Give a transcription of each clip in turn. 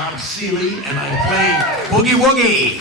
Bob Seeley, and I'm playing Boogie Woogie.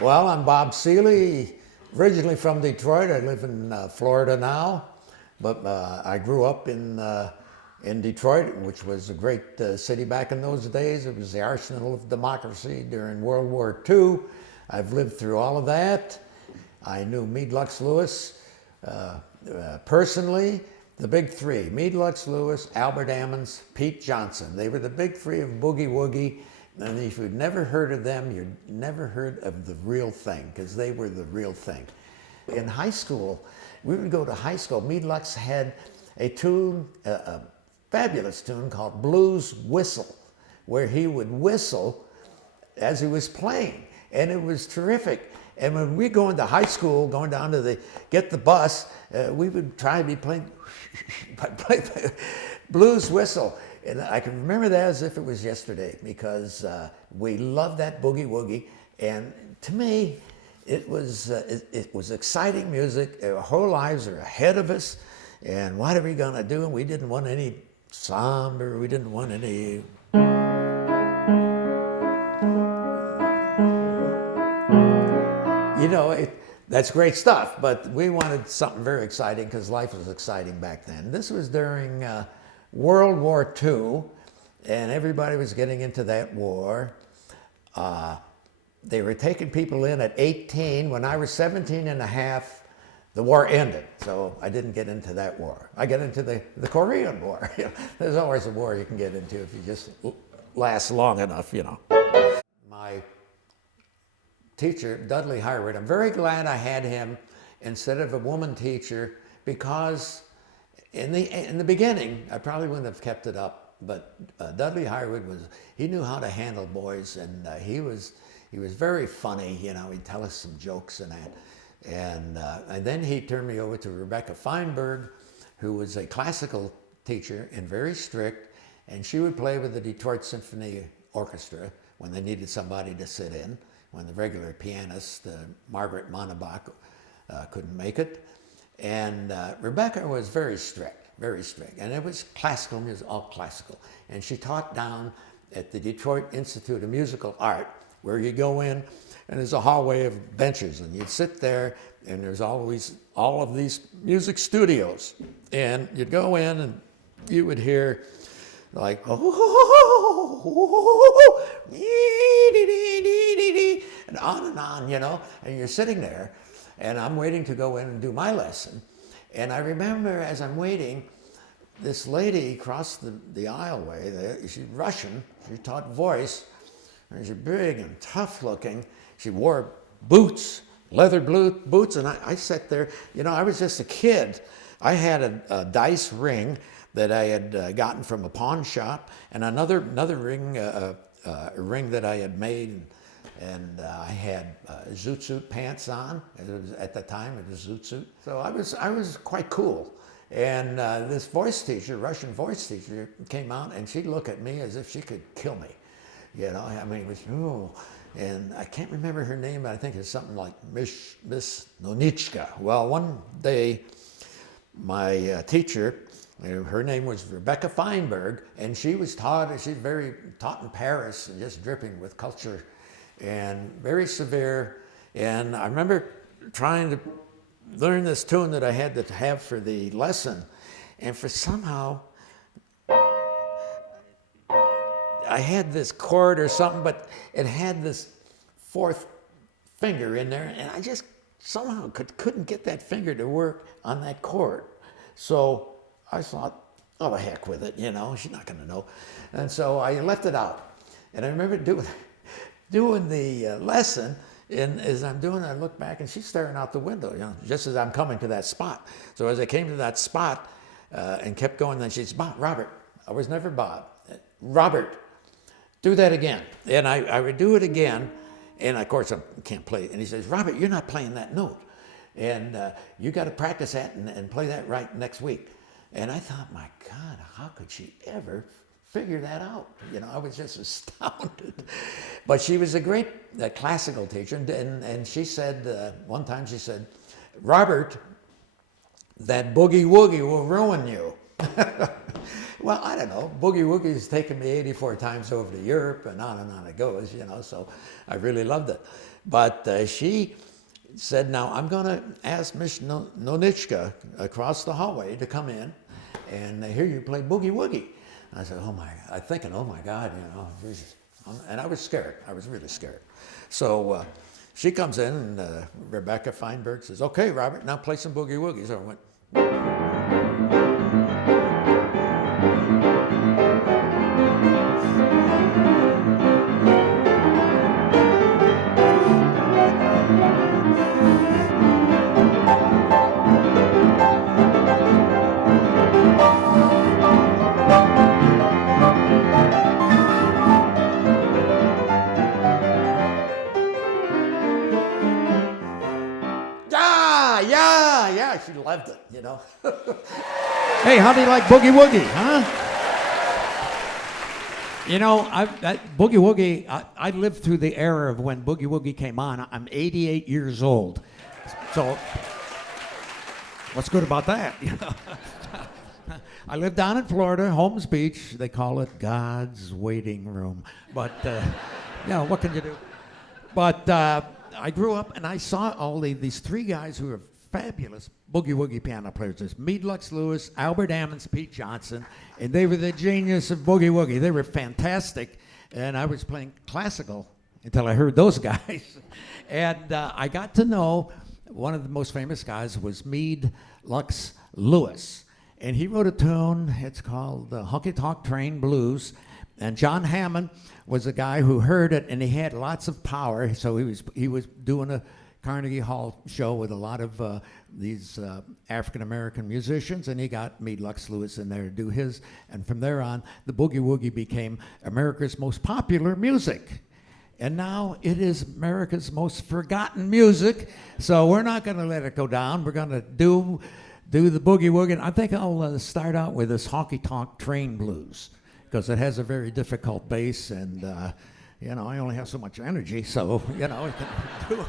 Well, I'm Bob Seeley, originally from Detroit. I live in Florida now, but I grew up in Detroit, which was a great city back in those days. It was the arsenal of democracy during World War II. I've lived through all of that. I knew Meade Lux Lewis personally. The big three, Meade Lux Lewis, Albert Ammons, Pete Johnson. They were the big three of Boogie Woogie. And if you'd never heard of them, you'd never heard of the real thing, because they were the real thing. In high school, we would go to high school. Meade Lux had a tune, a fabulous tune called Blues Whistle, where he would whistle as he was playing. And it was terrific. And when we go into high school, going down to get the bus, we would try to be playing Blues Whistle. And I can remember that as if it was yesterday, because we loved that Boogie Woogie. And to me, it was exciting music. Our whole lives are ahead of us. And what are we going to do? And we didn't want any somber, we didn't want any... You know, that's great stuff, but we wanted something very exciting because life was exciting back then. This was during World War II, and everybody was getting into that war. They were taking people in at 18. When I was 17 and a half, the war ended, so I didn't get into that war. I got into the Korean War. There's always a war you can get into if you just last long enough, you know. My teacher, Dudley Highwood, I'm very glad I had him instead of a woman teacher, because in the beginning, I probably wouldn't have kept it up, but Dudley Highwood he knew how to handle boys, and he was very funny, you know, he'd tell us some jokes and that. And then he turned me over to Rebecca Feinberg, who was a classical teacher and very strict, and she would play with the Detroit Symphony Orchestra, when they needed somebody to sit in, when the regular pianist, Margaret Monabach, couldn't make it. And Rebecca was very strict, and it was classical music, all classical. And she taught down at the Detroit Institute of Musical Art, where you go in and there's a hallway of benches, and you'd sit there, and there's always all of these music studios. And you'd go in and you would hear like, and on, you know, and you're sitting there, and I'm waiting to go in and do my lesson. And I remember as I'm waiting, this lady crossed the aisleway there. She's Russian, she taught voice, and she's big and tough looking. She wore boots, leather boots, and I sat there, you know, I was just a kid. I had a dice ring that I had gotten from a pawn shop, and another ring, a ring that I had made, and I had zoot suit pants on. At the time, it was zoot suit. So I was quite cool. And this voice teacher, Russian voice teacher, came out, and she'd look at me as if she could kill me. You know, I mean, it was, ooh. And I can't remember her name, but I think it's something like Miss Nonichka. Well, one day, my teacher, her name was Rebecca Feinberg, and she was taught in Paris and just dripping with culture and very severe. And I remember trying to learn this tune that I had to have for the lesson, and for somehow, I had this chord or something, but it had this fourth finger in there, and I just somehow couldn't get that finger to work on that chord. So I thought, oh, the heck with it, you know, she's not going to know. And so I left it out. And I remember doing the lesson, and as I'm doing it, I look back, and she's staring out the window, you know, just as I'm coming to that spot. So as I came to that spot and kept going, then she's, Robert, I was never Bob. Robert, do that again. And I would do it again, and of course I can't play it. And he says, Robert, you're not playing that note. And you got to practice that and play that right next week. And I thought, my God, how could she ever figure that out? You know, I was just astounded. But she was a great classical teacher, and she said, one time she said, Robert, that boogie woogie will ruin you. Well, I don't know. Boogie Woogie has taken me 84 times over to Europe, and on it goes, you know, so I really loved it. But she said, now I'm going to ask Miss Nonichka across the hallway to come in and hear you play Boogie Woogie. I said, oh my, I'm thinking, oh my God, you know, Jesus. And I was scared. I was really scared. So she comes in, and Rebecca Feinberg says, okay, Robert, now play some Boogie Woogie. So I went. Yeah, she loved it, you know. Hey, how do you like Boogie Woogie, huh? You know, Boogie Woogie, I lived through the era of when Boogie Woogie came on. I'm 88 years old. So, what's good about that? You know? I live down in Florida, Holmes Beach. They call it God's waiting room. But, you know, what can you do? But I grew up and I saw all these three guys who are fabulous Boogie Woogie piano players. There's Meade Lux Lewis, Albert Ammons, Pete Johnson, and they were the genius of Boogie Woogie. They were fantastic, and I was playing classical until I heard those guys. And I got to know one of the most famous guys was Meade Lux Lewis, and he wrote a tune. It's called Honky Tonk Train Blues, and John Hammond was a guy who heard it, and he had lots of power, so he was doing a Carnegie Hall show with a lot of these African-American musicians, and he got Meade Lux Lewis in there to do his, and from there on, the Boogie Woogie became America's most popular music. And now it is America's most forgotten music, so we're not going to let it go down. We're going to do the Boogie Woogie, and I think I'll start out with this Honky Tonk Train Blues, because it has a very difficult bass, and You know, I only have so much energy, so, you know, I can do it.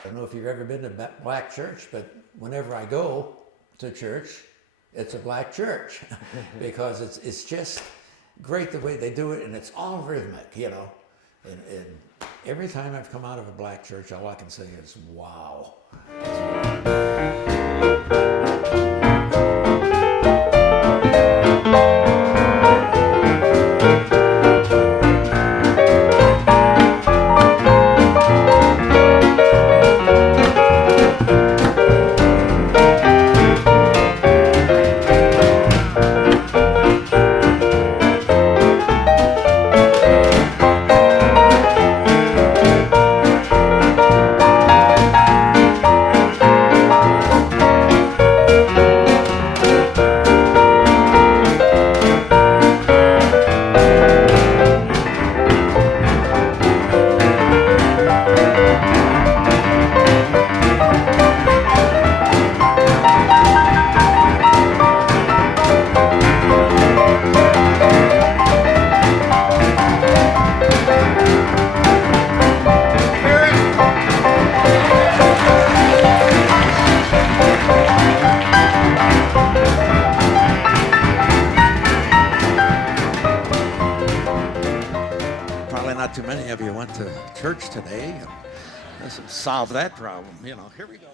I don't know if you've ever been to a black church, but whenever I go to church, it's a black church because it's just great the way they do it, and it's all rhythmic, you know. And every time I've come out of a black church, all I can say is, wow. Not too many of you went to church today. Let's solve that problem. You know, here we go.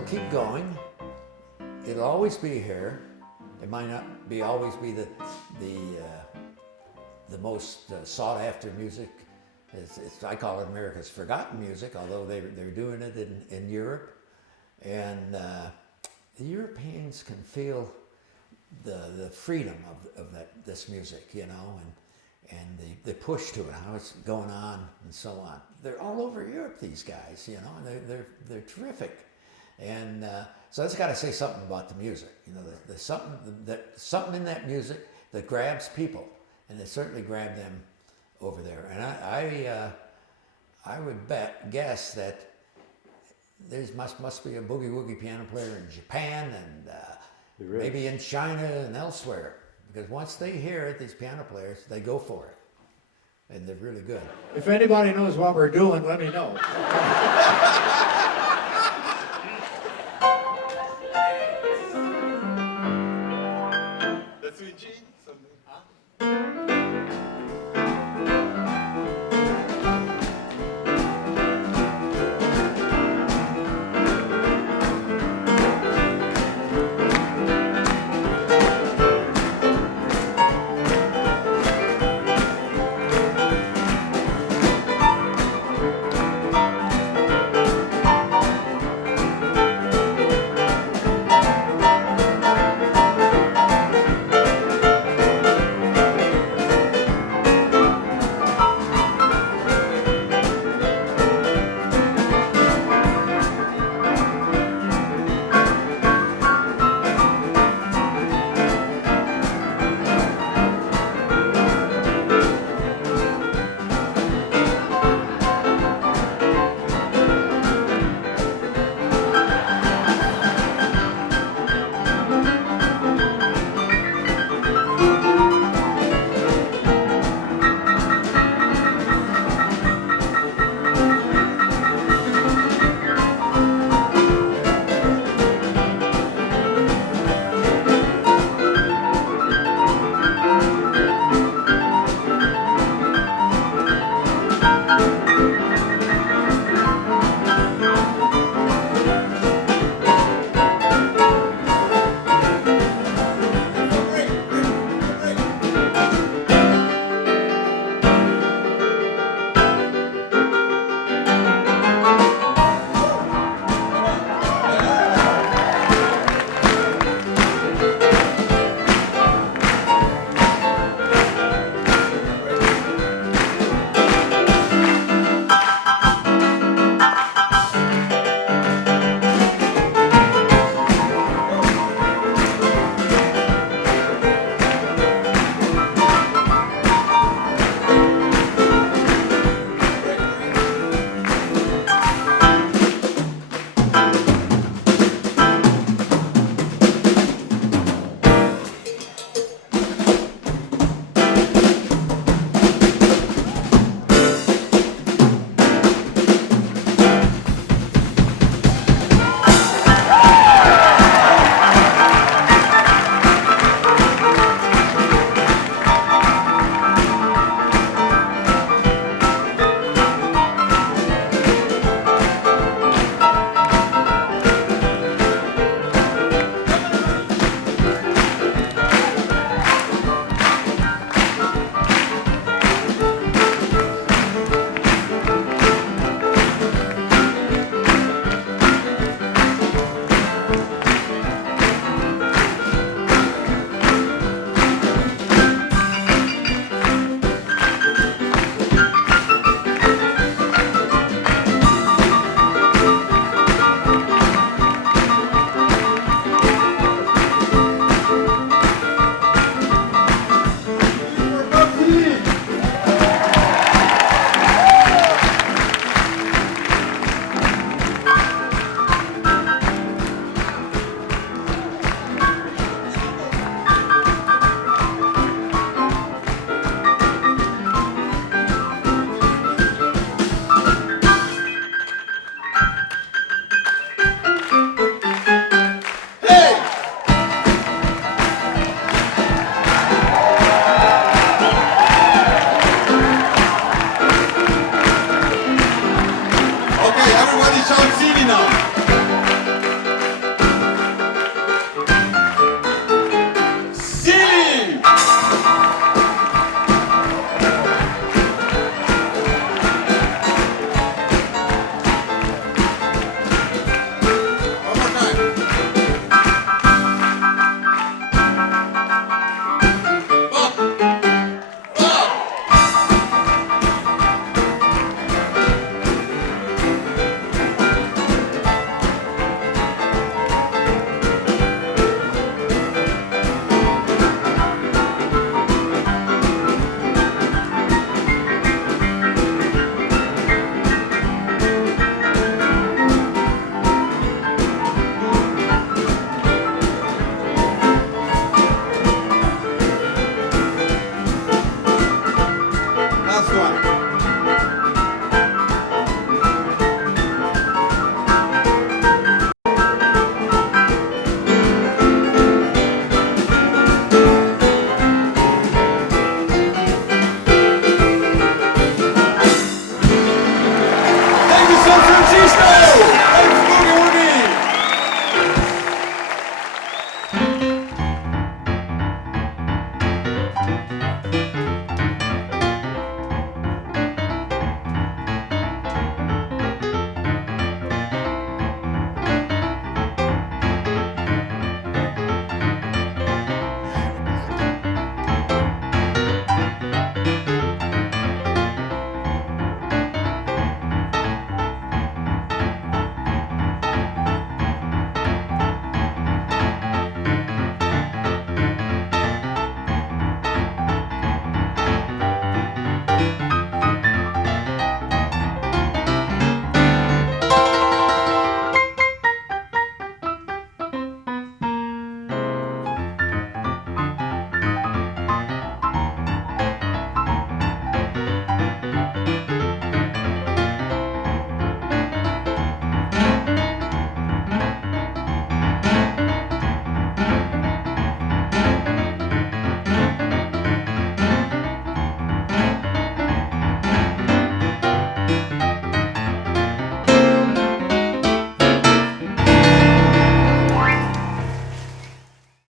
will keep going. It'll always be here. It might not be always be the most sought after music. I call it America's forgotten music, although they're doing it in Europe. And the Europeans can feel the freedom of this music, you know, and the push to it, how it's going on and so on. They're all over Europe, these guys, you know, and they're terrific. And so that's got to say something about the music. You know, there's something in that music that grabs people, and it certainly grabbed them over there. And I would guess that there must be a boogie woogie piano player in Japan and maybe in China and elsewhere. Because once they hear it, these piano players, they go for it. And they're really good. If anybody knows what we're doing, let me know.